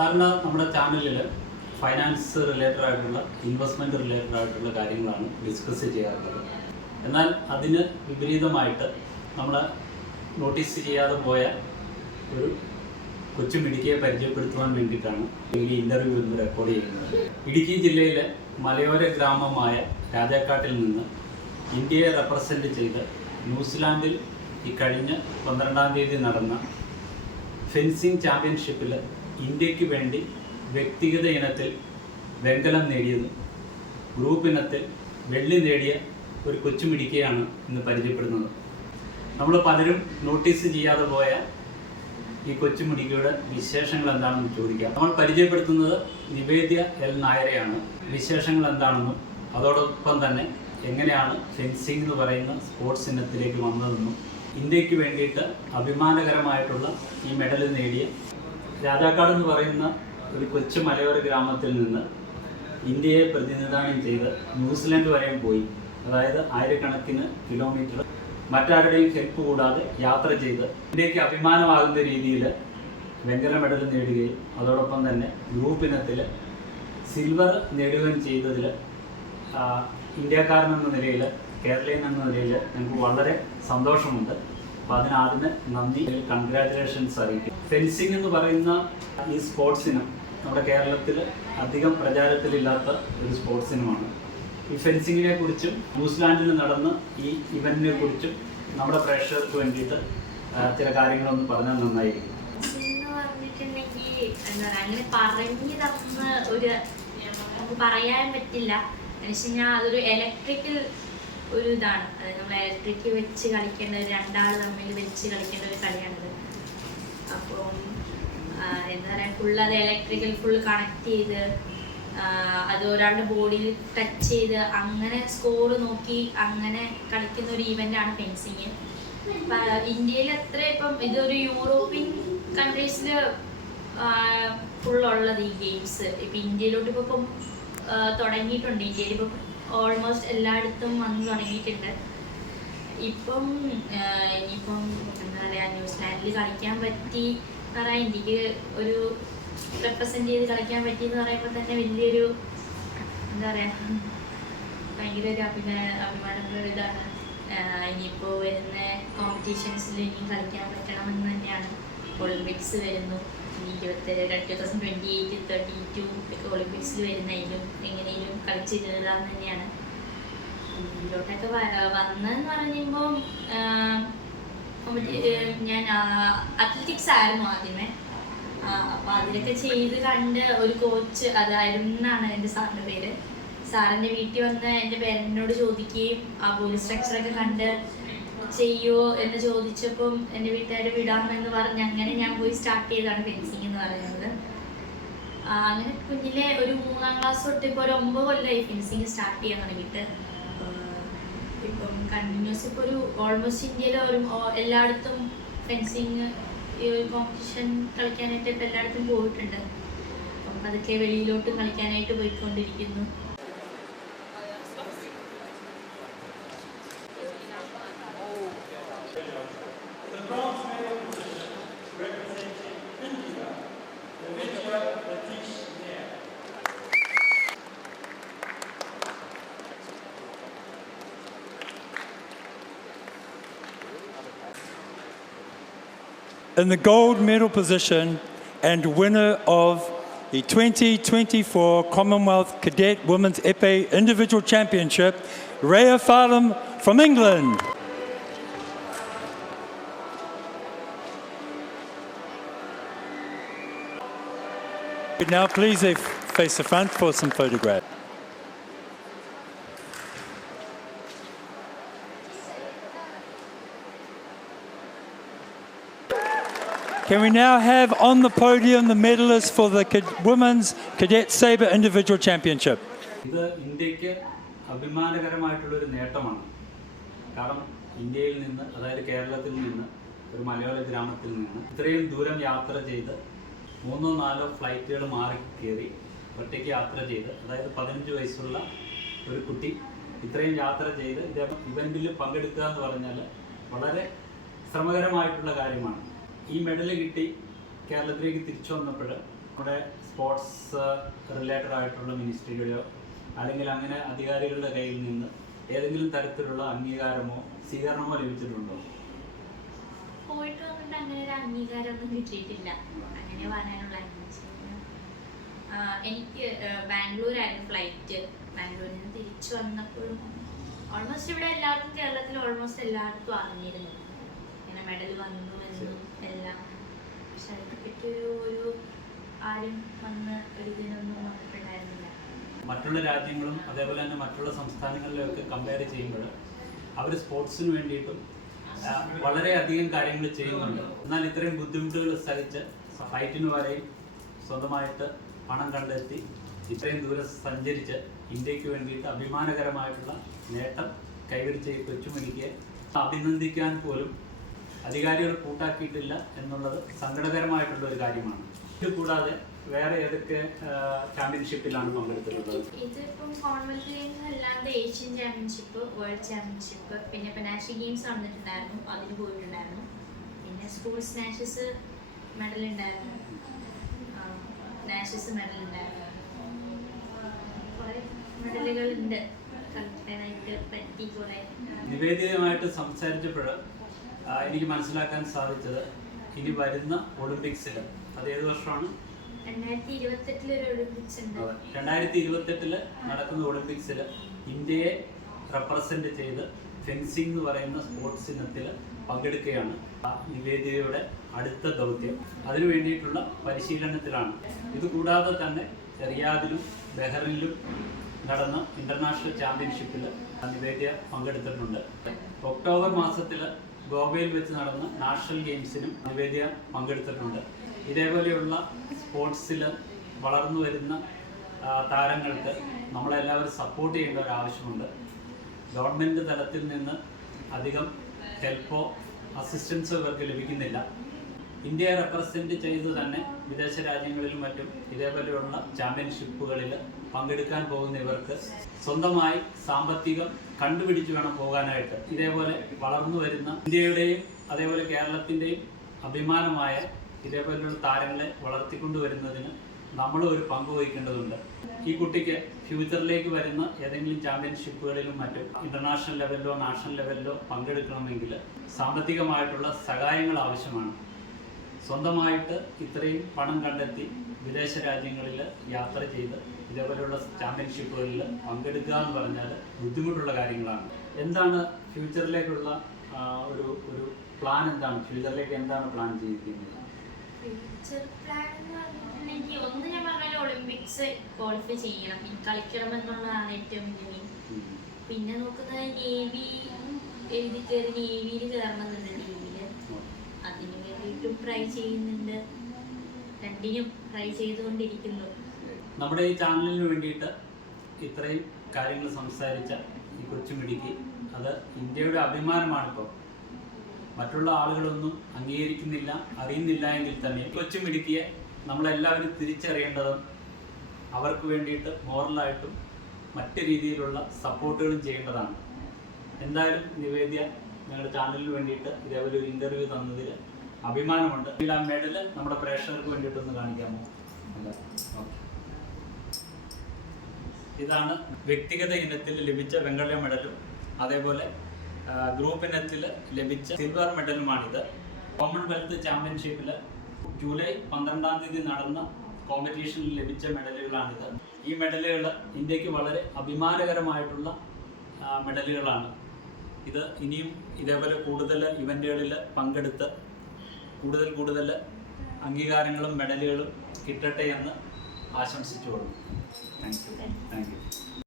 സാധാരണ നമ്മുടെ ചാനലിൽ ഫൈനാൻസ് റിലേറ്റഡ് ആയിട്ടുള്ള ഇൻവെസ്റ്റ്മെൻറ്റ് റിലേറ്റഡ് ആയിട്ടുള്ള കാര്യങ്ങളാണ് ഡിസ്കസ് ചെയ്യാറുള്ളത്. എന്നാൽ അതിന് വിപരീതമായിട്ട് നമ്മൾ നോട്ടീസ് ചെയ്യാതെ പോയ ഒരു കൊച്ചുമിടുക്കിയെ പരിചയപ്പെടുത്തുവാൻ വേണ്ടിയിട്ടാണ് ഈ ഇൻ്റർവ്യൂ ഇന്ന് റെക്കോർഡ് ചെയ്യുന്നത്. ഇടുക്കി ജില്ലയിലെ മലയോര ഗ്രാമമായ രാജാക്കാട്ടിൽ നിന്ന് ഇന്ത്യയെ റെപ്രസെൻ്റ് ചെയ്ത് ന്യൂസിലാൻഡിൽ ഈ കഴിഞ്ഞ 12-ാം തീയതി നടന്ന ഫെൻസിങ് ചാമ്പ്യൻഷിപ്പിൽ ഇന്ത്യക്ക് വേണ്ടി വ്യക്തിഗത ഇനത്തിൽ വെങ്കലം നേടിയതും ഗ്രൂപ്പ് ഇനത്തിൽ വെള്ളി നേടിയ ഒരു കൊച്ചുമിടുക്കിയാണ് ഇന്ന് പരിചയപ്പെടുന്നത്. നമ്മൾ പലരും നോട്ടീസ് ചെയ്യാതെ പോയ ഈ കൊച്ചുമിടുക്കിയുടെ വിശേഷങ്ങൾ എന്താണെന്ന് ചോദിക്കാം. നമ്മൾ പരിചയപ്പെടുത്തുന്നത് നിവേദ്യ എൽ നായരെയാണ്. വിശേഷങ്ങൾ എന്താണെന്നും അതോടൊപ്പം തന്നെ എങ്ങനെയാണ് ഫെൻസിങ് എന്ന് പറയുന്ന സ്പോർട്സ് ഇനത്തിലേക്ക് വന്നതെന്നും ഇന്ത്യക്ക് വേണ്ടിയിട്ട് അഭിമാനകരമായിട്ടുള്ള ഈ മെഡൽ നേടിയ രാജാക്കാട് എന്ന് പറയുന്ന ഒരു കൊച്ചു മലയോര ഗ്രാമത്തിൽ നിന്ന് ഇന്ത്യയെ പ്രതിനിധാനം ചെയ്ത് ന്യൂസിലാൻഡ് വരെയും പോയി, അതായത് ആയിരക്കണക്കിന് കിലോമീറ്റർ മറ്റാരുടെയും ഹെൽപ്പ് കൂടാതെ യാത്ര ചെയ്ത് ഇന്ത്യക്ക് അഭിമാനമാകുന്ന രീതിയിൽ വെങ്കല മെഡൽ നേടുകയും അതോടൊപ്പം തന്നെ ഗ്രൂപ്പ് ഇനത്തിൽ സിൽവർ നേടുകയും ചെയ്തതിൽ ഇന്ത്യക്കാരൻ എന്ന നിലയിൽ, കേരളീയൻ എന്ന നിലയിൽ ഞങ്ങൾക്ക് വളരെ സന്തോഷമുണ്ട്. അപ്പോൾ അതിനാദ്യമേ നന്ദി, കൺഗ്രാറ്റുലേഷൻസ് അറിയിക്കും. ഫെൻസിങ് എന്ന് പറയുന്ന ഈ സ്പോർട്സ് ഇനം നമ്മുടെ കേരളത്തിൽ അധികം പ്രചാരത്തിലില്ലാത്ത ഒരു സ്പോർട്സ് ഇനമാണ്. ഈ ഫെൻസിങ്ങിനെ കുറിച്ചും ന്യൂസിലാൻഡിൽ നടന്ന ഈ ഇവന്റിനെ കുറിച്ചും നമ്മുടെ പ്രേക്ഷകർക്ക് വേണ്ടിയിട്ട് ചില കാര്യങ്ങളൊന്ന് പറഞ്ഞാൽ നന്നായിരിക്കും. അങ്ങനെ പറഞ്ഞു തന്ന ഒരു നമുക്ക് പറയാൻ പറ്റില്ല. അതൊരു ഇലക്ട്രിക്കൽ ഒരു ഇതാണ്. അതായത് നമ്മൾ ഇലക്ട്രിക് വെച്ച് കളിക്കേണ്ട, രണ്ടാൾ തമ്മിൽ വെച്ച് കളിക്കേണ്ട ഒരു കളിയാണിത്. അപ്പം എന്താ പറയുക, ഫുള്ള് അത് ഇലക്ട്രിക്കൽ ഫുൾ കണക്ട് ചെയ്ത് അത് ഒരാളുടെ ബോഡിയിൽ ടച്ച് ചെയ്ത് അങ്ങനെ സ്കോർ നോക്കി അങ്ങനെ കളിക്കുന്ന ഒരു ഈവൻ്റാണ് ഫെൻസിങ്. ഇന്ത്യയിൽ എത്ര ഇപ്പം ഇതൊരു യൂറോപ്യൻ കൺട്രീസിൽ ഫുള്ളുള്ളത് ഈ ഗെയിംസ്. ഇപ്പം ഇന്ത്യയിലോട്ട് ഇപ്പം തുടങ്ങിയിട്ടുണ്ട്. ഇന്ത്യയിൽ ഇപ്പം ഓൾമോസ്റ്റ് എല്ലായിടത്തും വന്ന് തുടങ്ങിയിട്ടുണ്ട്. ഇനിയിപ്പം എന്താ പറയുക, ന്യൂസിലാൻഡിൽ കളിക്കാൻ പറ്റി എന്ന് പറയാൻ, ഇന്ത്യക്ക് ഒരു റെപ്രസെൻ്റ് ചെയ്ത് കളിക്കാൻ പറ്റി എന്ന് പറയുമ്പോൾ തന്നെ വലിയൊരു എന്താ പറയുക, ഭയങ്കര ഒരു അഭിമാനമുള്ള ഇതാണ്. ഇനിയിപ്പോൾ വരുന്ന കോമ്പറ്റീഷൻസിൽ ഇനിയും കളിക്കാൻ പറ്റണമെന്ന് തന്നെയാണ്. ഒളിമ്പിക്സ് വരുന്നു 2028, 32 ഒക്കെ ഒളിമ്പിക്സിൽ വരുന്നതിലും എങ്ങനെയും കളിച്ച് കയറാൻ തന്നെയാണ്. ഇതിലോട്ടൊക്കെ വന്നതെന്ന് പറയുമ്പോൾ ഞാൻ അത്ലറ്റിക്സ് ആയിരുന്നു ആദ്യമേ. അപ്പോൾ അതിലൊക്കെ ചെയ്ത് കണ്ട് ഒരു കോച്ച്, അതായിരുന്നാണ് എൻ്റെ സാറിൻ്റെ പേര്. സാറിൻ്റെ വീട്ടിൽ വന്ന് എൻ്റെ പേരൻറ്റിനോട് ചോദിക്കുകയും ആ ബോഡി സ്ട്രക്ചറൊക്കെ കണ്ട് ചെയ്യുമോ എന്ന് ചോദിച്ചപ്പം എൻ്റെ വീട്ടുകാർ വിടാമെന്ന് പറഞ്ഞ് അങ്ങനെ ഞാൻ പോയി സ്റ്റാർട്ട് ചെയ്തതാണ് ഫെൻസിങ് എന്ന് പറയുന്നത്. അങ്ങനെ കുഞ്ഞിലെ ഒരു 3-ാം ക്ലാസ് തൊട്ട് ഇപ്പോൾ ഒരു 9 കൊല്ലമായി ഫെൻസിങ് സ്റ്റാർട്ട് ചെയ്യാൻ തുടങ്ങിയിട്ട്. ഇപ്പം കണ്ടിന്യൂസ് ഇപ്പോൾ ഒരു ഓൾമോസ്റ്റ് ഇന്ത്യയിൽ എല്ലായിടത്തും ഫെൻസിങ് ഈ ഒരു കോമ്പറ്റീഷൻ കളിക്കാനായിട്ട് ഇപ്പോൾ എല്ലായിടത്തും പോയിട്ടുണ്ട്. അപ്പം അതൊക്കെ വെളിയിലോട്ടും കളിക്കാനായിട്ട് പോയിക്കൊണ്ടിരിക്കുന്നു. In the gold medal position and winner of the 2024 Commonwealth Cadet Women's Epee Individual Championship, Rhea Farnham from England. Now please face the front for some photographs. Can we now have on the podium the medalists for the Women's Cadet Sabre Individual Championship? ഇത് ഇന്ത്യക്ക് അഭിമാനകരമായിട്ടുള്ളൊരു നേട്ടമാണ്. കാരണം ഇന്ത്യയിൽ നിന്ന്, അതായത് കേരളത്തിൽ നിന്ന്, ഒരു മലയോര ഗ്രാമത്തിൽ നിന്ന് ഇത്രയും ദൂരം യാത്ര ചെയ്ത് 3-4 ഫ്ലൈറ്റുകൾ മാറി കയറി ഒറ്റയ്ക്ക് യാത്ര ചെയ്ത്, അതായത് 15 വയസ്സുള്ള ഒരു കുട്ടി ഇത്രയും യാത്ര ചെയ്ത് ഇവൻറ്റിൽ പങ്കെടുക്കുക എന്ന് പറഞ്ഞാൽ വളരെ ശ്രമകരമായിട്ടുള്ള കാര്യമാണ്. ഈ മെഡൽ കിട്ടി കേരളത്തിലേക്ക് തിരിച്ചു വന്നപ്പോൾ നമ്മുടെ സ്പോർട്സ് റിലേറ്റഡ് ആയിട്ടുള്ള മിനിസ്ട്രികളോ അല്ലെങ്കിൽ അങ്ങനെ അധികാരികളുടെ കയ്യിൽ നിന്ന് ഏതെങ്കിലും തരത്തിലുള്ള അംഗീകാരമോ സ്വീകരണമോ ലഭിച്ചിട്ടുണ്ടോ? പോയിട്ട് വന്നിട്ട് അങ്ങനെ ഒരു അംഗീകാരമൊന്നും കിട്ടിയിട്ടില്ല. അങ്ങനെ പറയാനുള്ള എനിക്ക് ബാംഗ്ലൂരായിരുന്നു ഫ്ലൈറ്റ്. ബാംഗ്ലൂരിൽ നിന്ന് തിരിച്ചു വന്നപ്പോഴും ഓൾമോസ്റ്റ് ഇവിടെ എല്ലാവർക്കും കേരളത്തിൽ ഓൾമോസ്റ്റ് എല്ലായിടത്തും അറിഞ്ഞിരുന്നു ഇങ്ങനെ മെഡൽ വന്നു എന്നും എല്ലാം. പക്ഷെ അതിനെപ്പറ്റി ഒരു ആരും വന്ന് ഒരു ഇതിനൊന്നും വന്നിട്ടുണ്ടായിരുന്നില്ല. മറ്റുള്ള രാജ്യങ്ങളും അതേപോലെ തന്നെ മറ്റുള്ള സംസ്ഥാനങ്ങളിലൊക്കെ കമ്പയർ ചെയ്യുമ്പോൾ അവർ സ്പോർട്സിന് വേണ്ടിയിട്ടും വളരെയധികം കാര്യങ്ങൾ ചെയ്യുന്നുണ്ട്. എന്നാൽ ഇത്രയും ബുദ്ധിമുട്ടുകൾ സഹിച്ച് ഫൈറ്റിന് വരെയും സ്വന്തമായിട്ട് പണം കണ്ടെത്തി ഇത്രയും ദൂരം സഞ്ചരിച്ച് ഇന്ത്യക്ക് വേണ്ടിയിട്ട് അഭിമാനകരമായിട്ടുള്ള നേട്ടം കൈവരിച്ച ഈ കൊച്ചുമണിക്ക് അഭിനന്ദിക്കാൻ പോലും അധികാരികൾ കൂട്ടാക്കിയിട്ടില്ല എന്നുള്ളത് സങ്കടകരമായിട്ടുള്ള ഒരു കാര്യമാണ്. ഇത് കൂടാതെ വേറെ ഏതൊക്കെ ചാമ്പ്യൻഷിപ്പിലാണ് പങ്കെടുത്തിട്ടുള്ളത്? ഇതിപ്പം കോമൺവെൽത്ത് ഗെയിംസ് അല്ലാതെ ഏഷ്യൻ ചാമ്പ്യൻഷിപ്പ്, വേൾഡ് ചാമ്പ്യൻഷിപ്പ്, പിന്നെ ഇപ്പം നാഷണൽ ഗെയിംസ് വന്നിട്ടുണ്ടായിരുന്നു, അതിന് പോയിട്ടുണ്ടായിരുന്നു. പിന്നെ സ്കൂൾസ് നാഷസ് മെഡൽ ഉണ്ടായിരുന്നു, നാഷസ് മെഡൽ ഉണ്ടായിരുന്നു. കുറേ മെഡലുകളുണ്ട് കളിക്കാനായിട്ട് പറ്റി. കുറേ നിവേദിതമായിട്ട് സംസാരിച്ചപ്പോൾ എനിക്ക് മനസ്സിലാക്കാൻ സാധിച്ചത് ഇനി വരുന്ന ഒളിമ്പിക്സിൽ അത് ഏത് വർഷമാണ്? 2028 ഒരു ഒളിമ്പിക്സ് ഉണ്ട്. 2028 നടക്കുന്ന ഒളിമ്പിക്സിൽ ഇന്ത്യയെ റെപ്രസെന്റ് ചെയ്ത് ഫെൻസിംഗ് എന്ന് പറയുന്ന സ്പോർട്സ് ഇനത്തിൽ പങ്കെടുക്കുകയാണ് നിവേദിതയുടെ അടുത്ത ദൗത്യം. അതിനു വേണ്ടിയിട്ടുള്ള പരിശീലനത്തിലാണ്. ഇതുകൂടാതെ തന്നെ റിയാദിലും ബഹ്റിനിലും നടന്ന ഇന്റർനാഷണൽ ചാമ്പ്യൻഷിപ്പിൽ നിവേദ്യ പങ്കെടുത്തിട്ടുണ്ട്. ഒക്ടോബർ മാസത്തിൽ ഗോവയിൽ വെച്ച് നടന്ന നാഷണൽ ഗെയിംസിനും നിവേദ്യ പങ്കെടുത്തിട്ടുണ്ട്. ഇതേപോലെയുള്ള സ്പോർട്സിൽ വളർന്നു വരുന്ന താരങ്ങൾക്ക് നമ്മളെല്ലാവരും സപ്പോർട്ട് ചെയ്യേണ്ട ഒരു ആവശ്യമുണ്ട്. ഗവൺമെൻറ് തലത്തിൽ നിന്ന് അധികം ഹെൽപ്പോ അസിസ്റ്റൻസോ ഇവർക്ക് ലഭിക്കുന്നില്ല. ഇന്ത്യയെ റെപ്രസെൻറ്റ് ചെയ്ത് തന്നെ വിദേശ രാജ്യങ്ങളിലും മറ്റും ഇതേപോലെയുള്ള ചാമ്പ്യൻഷിപ്പുകളിൽ പങ്കെടുക്കാൻ പോകുന്ന ഇവർക്ക് സ്വന്തമായി സാമ്പത്തികം കണ്ടുപിടിച്ച് വേണം പോകാനായിട്ട്. ഇതേപോലെ വളർന്നു വരുന്ന ഇന്ത്യയുടെയും അതേപോലെ കേരളത്തിൻ്റെയും അഭിമാനമായ ഇതേപോലെയുള്ള താരങ്ങളെ വളർത്തിക്കൊണ്ടുവരുന്നതിന് നമ്മൾ ഒരു പങ്ക് വഹിക്കേണ്ടതുണ്ട്. ഈ കുട്ടിക്ക് ഫ്യൂച്ചറിലേക്ക് വരുന്ന ഏതെങ്കിലും ചാമ്പ്യൻഷിപ്പുകളിലും മറ്റും ഇന്റർനാഷണൽ ലെവലിലോ നാഷണൽ ലെവലിലോ പങ്കെടുക്കണമെങ്കിൽ സാമ്പത്തികമായിട്ടുള്ള സഹായങ്ങൾ ആവശ്യമാണ്. സ്വന്തമായിട്ട് ഇത്രയും പണം കണ്ടെത്തി വിദേശ രാജ്യങ്ങളിൽ യാത്ര ചെയ്ത് ഇതേപോലെയുള്ള ചാമ്പ്യൻഷിപ്പുകളിൽ പങ്കെടുക്കുക എന്ന് പറഞ്ഞാൽ ബുദ്ധിമുട്ടുള്ള കാര്യങ്ങളാണ്. എന്താണ് ഫ്യൂച്ചറിലേക്കുള്ള ഒരു പ്ലാൻ? എന്താണ് ഫ്യൂച്ചറിലേക്ക് എന്താണ് പ്ലാൻ ചെയ്തിരിക്കുന്നത്? ഫ്യൂച്ചർ പ്ലാൻ എന്ന് പറഞ്ഞിട്ടുണ്ടെങ്കിൽ ഒന്ന് ഞാൻ പറഞ്ഞാൽ ഒളിമ്പിക്സ് ക്വാളിഫൈ ചെയ്യണം, കളിക്കണം എന്നുള്ളതാണ് ഏറ്റവും വലിയ. പിന്നെ നോക്കുന്നത് നേവി എഴുതി കയറി നേവിയിൽ കയറണമെന്നുണ്ട്. നേവിയിൽ അതിന് വേണ്ടിയിട്ടും ട്രൈ ചെയ്യുന്നുണ്ട്. രണ്ടിനും ട്രൈ ചെയ്തുകൊണ്ടിരിക്കുന്നു. നമ്മുടെ ഈ ചാനലിന് വേണ്ടിയിട്ട് ഇത്രയും കാര്യങ്ങൾ സംസാരിച്ച ഈ കൊച്ചുമിടിക്ക് അത് ഇന്ത്യയുടെ അഭിമാനമാണിപ്പോൾ. മറ്റുള്ള ആളുകളൊന്നും അംഗീകരിക്കുന്നില്ല, അറിയുന്നില്ല എങ്കിൽ തന്നെ കൊച്ചുമിടുക്കിയെ നമ്മളെല്ലാവരും തിരിച്ചറിയേണ്ടതും അവർക്ക് വേണ്ടിയിട്ട് മോറലായിട്ടും മറ്റ് രീതിയിലുള്ള സപ്പോർട്ടുകളും ചെയ്യേണ്ടതാണ്. എന്തായാലും നിവേദ്യ ഞങ്ങളുടെ ചാനലിന് വേണ്ടിയിട്ട് ഇതേപോലെ ഒരു ഇൻ്റർവ്യൂ തന്നതിൽ അഭിമാനമുണ്ട്. ആ മെഡൽ നമ്മുടെ പ്രേക്ഷകർക്ക് വേണ്ടിയിട്ടൊന്ന് കാണിക്കാമോ? ഇതാണ് വ്യക്തിഗത ഇനത്തിൽ ലഭിച്ച വെങ്കല മെഡലും അതേപോലെ ഗ്രൂപ്പ് ഇനത്തിൽ ലഭിച്ച സിൽവർ മെഡലുമാണിത്. കോമൺവെൽത്ത് ചാമ്പ്യൻഷിപ്പിൽ ജൂലൈ 12-ാം തീയതി നടന്ന കോമ്പറ്റീഷനിൽ ലഭിച്ച മെഡലുകളാണിത്. ഈ മെഡലുകൾ ഇന്ത്യക്ക് വളരെ അഭിമാനകരമായിട്ടുള്ള മെഡലുകളാണ്. ഇത് ഇനിയും ഇതേപോലെ കൂടുതൽ ഇവൻറ്റുകളിൽ പങ്കെടുത്ത് കൂടുതൽ അംഗീകാരങ്ങളും മെഡലുകളും കിട്ടട്ടെ എന്ന് ആശംസിച്ചുകൊള്ളുന്നു. Thank you.